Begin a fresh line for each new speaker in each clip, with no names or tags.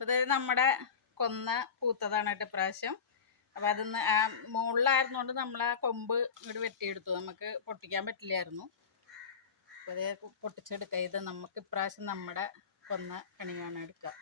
അതായത് നമ്മുടെ കൊന്ന പൂത്തതാണ് കേട്ടോ ഇപ്രാവശ്യം. അപ്പം അതിന്ന് ആ മുകളിലായിരുന്നുകൊണ്ട് നമ്മൾ ആ കൊമ്പ് ഇങ്ങോട്ട് വെട്ടിയെടുത്തു. നമുക്ക് പൊട്ടിക്കാൻ പറ്റില്ലായിരുന്നു. അപ്പോൾ അത് പൊട്ടിച്ചെടുക്കുക ഇത് നമുക്ക് ഇപ്രാവശ്യം നമ്മുടെ കൊന്ന കണിയാണ് എടുക്കുക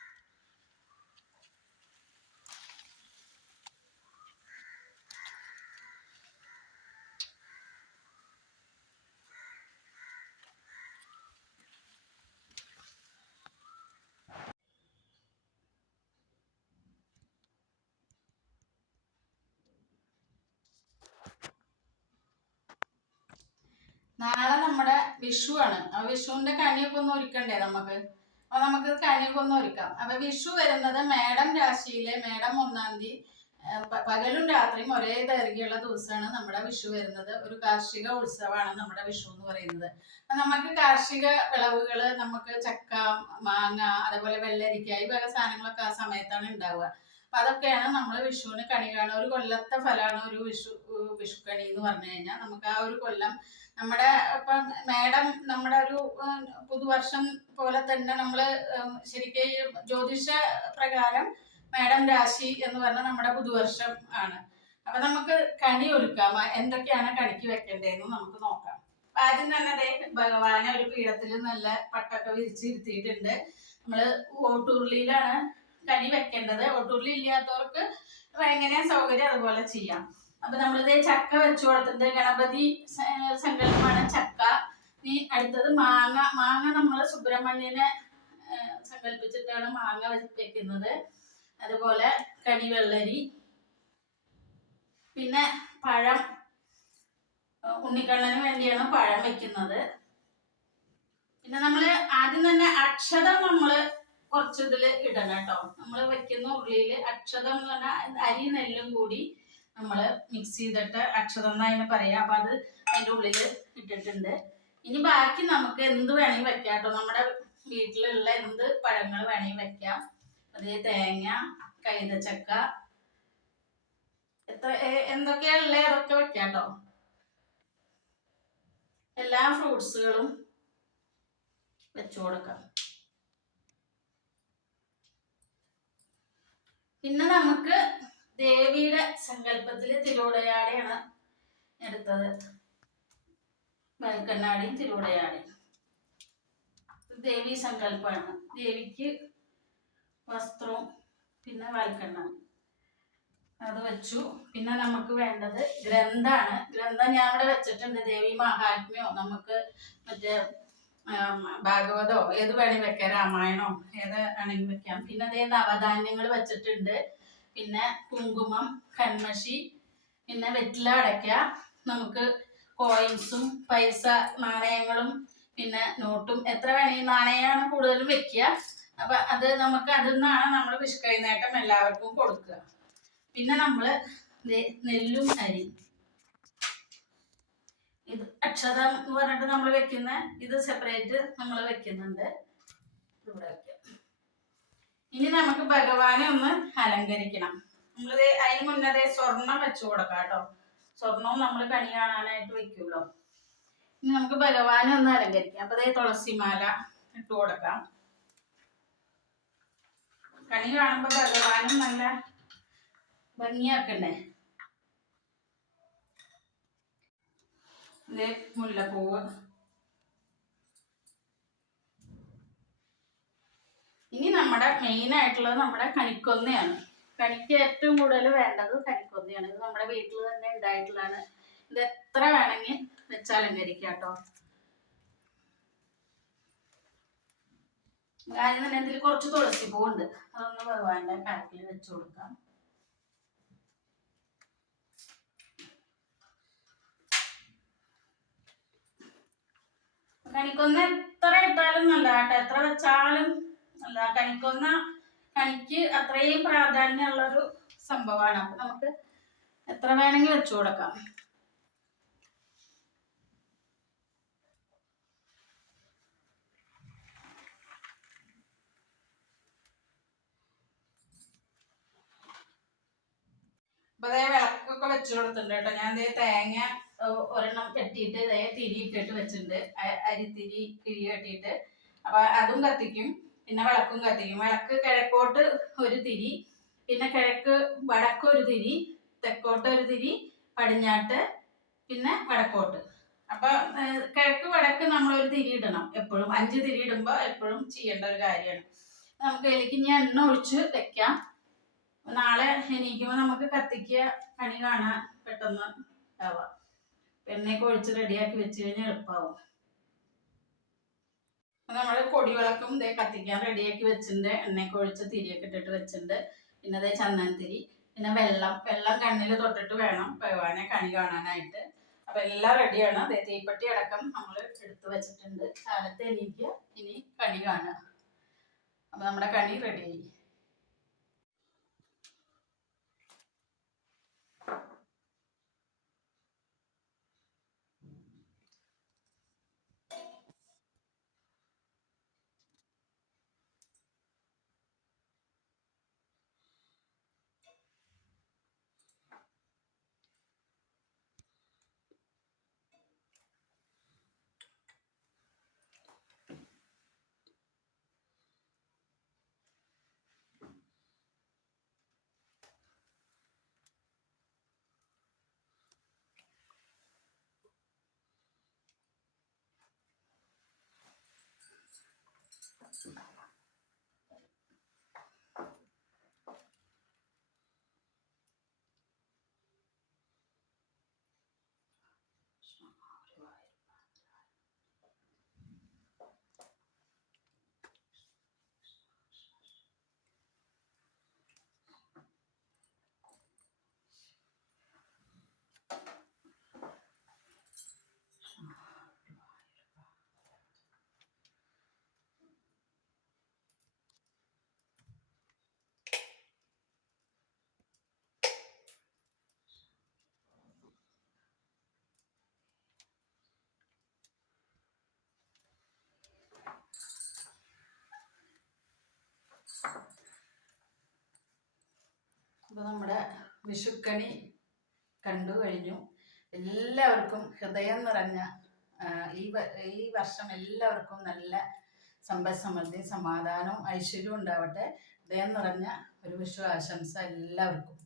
നാളെ നമ്മുടെ വിഷു ആണ് ആ വിഷുവിന്റെ കണിയൊക്കെ ഒന്ന് ഒരുക്കണ്ടേ നമുക്ക്? അപ്പൊ നമുക്ക് കണിയൊക്കെ ഒന്ന് ഒരുക്കാം. അപ്പൊ വിഷു വരുന്നത് മേടം രാശിയിലെ മേടം ഒന്നാം തീയതി പകലും രാത്രിയും ഒരേ ദൈർഘ്യമുള്ള ദിവസമാണ് നമ്മുടെ വിഷു വരുന്നത്. ഒരു കാർഷിക ഉത്സവമാണ് നമ്മുടെ വിഷു എന്ന് പറയുന്നത്. നമുക്ക് കാർഷിക വിളവുകൾ നമുക്ക് ചക്ക മാങ്ങ അതേപോലെ വെള്ളരിക്ക ഈ വക സാധനങ്ങളൊക്കെ ആ സമയത്താണ് ഉണ്ടാവുക. അപ്പൊ അതൊക്കെയാണ് നമ്മൾ വിഷുവിന് കണി ഒരു കൊല്ലത്തെ ഫലമാണ് ഒരു വിഷു വിഷു വിഷുക്കണി എന്ന് പറഞ്ഞു കഴിഞ്ഞാൽ നമുക്ക് ആ ഒരു കൊല്ലം നമ്മുടെ ഇപ്പം മേഡം നമ്മുടെ ഒരു പുതുവർഷം പോലെ തന്നെ നമ്മൾ ശരിക്കും ജ്യോതിഷ പ്രകാരം മേഡം രാശി എന്ന് പറഞ്ഞാൽ നമ്മുടെ പുതുവർഷം ആണ്. അപ്പൊ നമുക്ക് കണി ഒരുക്കാം. എന്തൊക്കെയാണ് കണിക്ക് വെക്കേണ്ടതെന്ന് നമുക്ക് നോക്കാം. ആദ്യം തന്നെ ദേ ഭഗവാനെ ഒരു പീഠത്തിൽ നല്ല പട്ടൊക്കെ വിരിച്ചിരുത്തിയിട്ടുണ്ട്. നമ്മൾ ഓട്ടുരുളിയിലാണ് കണി വെക്കേണ്ടത്. ഒട്ടുള്ളി ഇല്ലാത്തവർക്ക് എങ്ങനെയാ സൗകര്യം? അതുപോലെ ചെയ്യാം. അപ്പൊ നമ്മളിത് ചക്ക വെച്ചു കൊടുത്തിട്ട് ഗണപതി സങ്കല്പമാണ് ചക്ക. ഈ അടുത്തത് മാങ്ങ. മാങ്ങ നമ്മൾ സുബ്രഹ്മണ്യനെ സങ്കല്പിച്ചിട്ടാണ് മാങ്ങ വെക്കുന്നത്. അതുപോലെ കണിവെള്ളരി പിന്നെ പഴം. ഉണ്ണിക്കണ്ണന് വേണ്ടിയാണ് പഴം വെക്കുന്നത്. പിന്നെ നമ്മൾ ആദ്യം തന്നെ അക്ഷതം നമ്മൾ കുറച്ച് ഇതിൽ ഇടണം കേട്ടോ. നമ്മൾ വെക്കുന്ന ഉള്ളിയിൽ അക്ഷതം എന്ന് പറഞ്ഞാൽ അരി നെല്ലും കൂടി നമ്മൾ മിക്സ് ചെയ്തിട്ട് അക്ഷതം എന്ന് അതിന് പറയാം. അപ്പൊ അത് അതിന്റെ ഉള്ളിൽ ഇട്ടിട്ടുണ്ട്. ഇനി ബാക്കി നമുക്ക് എന്ത് വേണമെങ്കിൽ വെക്കാം കേട്ടോ. നമ്മുടെ വീട്ടിലുള്ള എന്ത് പഴങ്ങൾ വേണമെങ്കിൽ വെക്കാം. അതേ തേങ്ങ കൈതച്ചക്ക എത്ര എ- എന്തൊക്കെയാ ഉള്ളത് അതൊക്കെ വെക്കാം കേട്ടോ. എല്ലാ ഫ്രൂട്ട്സുകളും വെച്ചു കൊടുക്കാം. പിന്നെ നമുക്ക് ദേവിയുടെ സങ്കല്പത്തിൽ തിരുവുടയാടെയാണ് എടുത്തത്. മരക്കണ്ണാടിയും തിരുവുടയാടെയും ദേവി സങ്കല്പമാണ്. ദേവിക്ക് വസ്ത്രവും പിന്നെ വാൽക്കണ്ണാടി. അത് വെച്ചു. പിന്നെ നമുക്ക് വേണ്ടത് ഗ്രന്ഥാണ്. ഗ്രന്ഥം ഞാൻ ഇവിടെ വെച്ചിട്ടുണ്ട്. ദേവി മഹാത്മ്യോ. നമുക്ക് മറ്റേ ഭാഗവതോ ഏത് വേണേൽ വെക്കാം രാമായണോ ഏത് വേണമെങ്കിൽ വെക്കാം. പിന്നെ അതേ നവധാന്യങ്ങൾ വെച്ചിട്ടുണ്ട്. പിന്നെ കുങ്കുമം കൺമഷി പിന്നെ വെറ്റില അടയ്ക്ക നമുക്ക് കോയിൻസും പൈസ നാണയങ്ങളും പിന്നെ നോട്ടും എത്ര വേണമെങ്കിൽ നാണയമാണ് കൂടുതലും വെക്കുക. അപ്പൊ അത് നമുക്ക് അതിൽ നിന്നാണ് നമ്മൾ വിഷ്കൈനേട്ടം എല്ലാവർക്കും കൊടുക്കുക. പിന്നെ നമ്മൾ നെല്ലും അരി അക്ഷതം എന്ന് പറഞ്ഞിട്ട് നമ്മൾ വെക്കുന്ന ഇത് സെപ്പറേറ്റ് നമ്മൾ വെക്കുന്നുണ്ട്. ഇവിടെ വെക്കാം. ഇനി നമുക്ക് ഭഗവാനെ ഒന്ന് അലങ്കരിക്കണം. നമ്മളിത് അതിന് മുന്നേ സ്വർണം വെച്ചു കൊടുക്കാം കേട്ടോ. സ്വർണവും നമ്മൾ കണി കാണാനായിട്ട് വെക്കുമല്ലോ. ഇനി നമുക്ക് ഭഗവാനെ ഒന്ന് അലങ്കരിക്കാം. അപ്പൊ അതേ തുളസിമാല ഇട്ട് കൊടുക്കാം. കണി കാണുമ്പോ ഭഗവാനും നല്ല ഭംഗിയാക്കണ്ടേ? ഇത് മുല്ലപ്പൂവ് ഇനി നമ്മുടെ മെയിൻ ആയിട്ടുള്ളത് നമ്മുടെ കണിക്കൊന്നയാണ്. കണിക്ക് ഏറ്റവും കൂടുതൽ വേണ്ടത് കണിക്കൊന്നയാണ്. ഇത് നമ്മുടെ വീട്ടിൽ തന്നെ ഉണ്ടായിട്ടുള്ളതാണ്. ഇത് എത്ര വേണമെങ്കിൽ വെച്ച് അലങ്കരിക്കാം കേട്ടോ. ആദ്യം തന്നെ ഇതിൽ കുറച്ച് തുളസി പൂവുണ്ട് അതൊന്ന് ഭഗവാന്റെ കാറ്റിൽ വെച്ചു കൊടുക്കാം. കണിക്കൊന്ന എത്ര ഇട്ടാലും നല്ല കേട്ടോ എത്ര വെച്ചാലും നല്ല കണിക്കൊന്ന കണിക്ക് അത്രയും പ്രാധാന്യമുള്ളൊരു സംഭവമാണ്. അപ്പൊ നമുക്ക് എത്ര വേണമെങ്കിൽ വെച്ചു കൊടുക്കാം. അപ്പൊ അതേ വിളക്കൊക്കെ വെച്ചു കൊടുത്തിട്ടുണ്ട് കേട്ടോ. ഞാൻ ദേ തേങ്ങ ഒരെണ്ണം കെട്ടിയിട്ട് ദേ തിരി ഇട്ടിട്ട് വെച്ചിട്ടുണ്ട്. അരിത്തിരി കിഴി കെട്ടിയിട്ട്. അപ്പൊ അതും കത്തിക്കും. പിന്നെ വിളക്കും കത്തിക്കും. വിളക്ക് കിഴക്കോട്ട് ഒരു തിരി പിന്നെ കിഴക്ക് വടക്ക് ഒരു തിരി തെക്കോട്ട് ഒരു തിരി പടിഞ്ഞാട്ട് പിന്നെ വടക്കോട്ട്. അപ്പൊ കിഴക്ക് വടക്ക് നമ്മൾ ഒരു തിരി ഇടണം എപ്പോഴും. അഞ്ച് തിരി ഇടുമ്പോ എപ്പോഴും ചെയ്യേണ്ട ഒരു കാര്യമാണ്. നമുക്ക് എനിക്ക് ഇനി എണ്ണ ഒഴിച്ച് വെക്കാം. നാളെ എണീക്കുമ്പോൾ നമുക്ക് കത്തിക്കുക പണി കാണാൻ പെട്ടെന്ന് ആവാം. എണ്ണയൊക്കെ ഒഴിച്ച് റെഡിയാക്കി വെച്ച് കഴിഞ്ഞാൽ എളുപ്പമാവും നമ്മൾ പൊടിവിളക്കും ഇതേ കത്തിക്കാൻ റെഡിയാക്കി വെച്ചിട്ടുണ്ട്. എണ്ണയൊക്കെ ഒഴിച്ച് തിരിയൊക്കെ ഇട്ടിട്ട് വെച്ചിട്ടുണ്ട്. പിന്നെ അതേ ചന്ദനത്തിരി പിന്നെ വെള്ളം. വെള്ളം കണ്ണിൽ തൊട്ടിട്ട് വേണം ഭഗവാനെ കണി കാണാനായിട്ട്. അപ്പൊ എല്ലാം റെഡിയാണ്. അതേ തീപ്പെട്ടി അടക്കം നമ്മൾ എടുത്തു വെച്ചിട്ടുണ്ട്. കാലത്ത് എണീക്കുക ഇനി കണി കാണുക. അപ്പൊ നമ്മുടെ കണി റെഡിയായി Thank you. അപ്പോൾ നമ്മുടെ വിഷുക്കണി കണ്ടു കഴിഞ്ഞു. എല്ലാവർക്കും ഹൃദയം നിറഞ്ഞ ഈ ഈ വർഷം എല്ലാവർക്കും നല്ല സമ്പദ് സമൃദ്ധി സമാധാനവും ഐശ്വര്യവും ഉണ്ടാവട്ടെ. ഹൃദയം നിറഞ്ഞ ഒരു വിഷു ആശംസ എല്ലാവർക്കും.